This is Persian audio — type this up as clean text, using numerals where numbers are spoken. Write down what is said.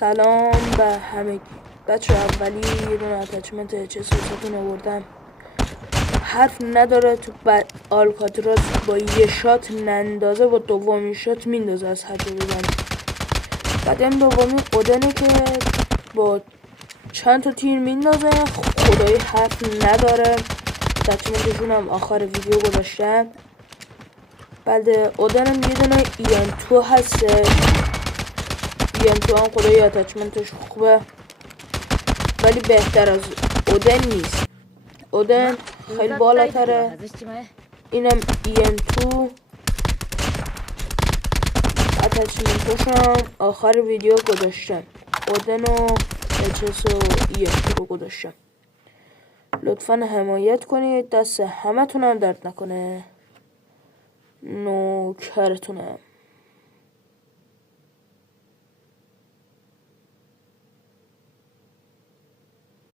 سلام به همه بچه. اولی یه دونه اتچمنت چه سوستون آوردم، حرف نداره تو آلکاتراز با یه شات نندازه، با دومی شات میندازه از حد بزن. بعد این دومی اودنه که با چند تا تیر میندازه، خدایی حرف نداره. اتچمنتشون هم آخر ویدیو گذاشتم. بعد اودنم یه دونه EM2 هسته. EM2 هم خدایی اتچمنتش خوبه ولی بهتر از اودن نیست. اودن خیلی بالاتره. اینم EM2 اتچمنتشم آخر ویدیو گذاشتم. اودن و HS و EM2 رو گذاشتم. لطفا حمایت کنید، دست همه تونم درد نکنه. نوکرتونم.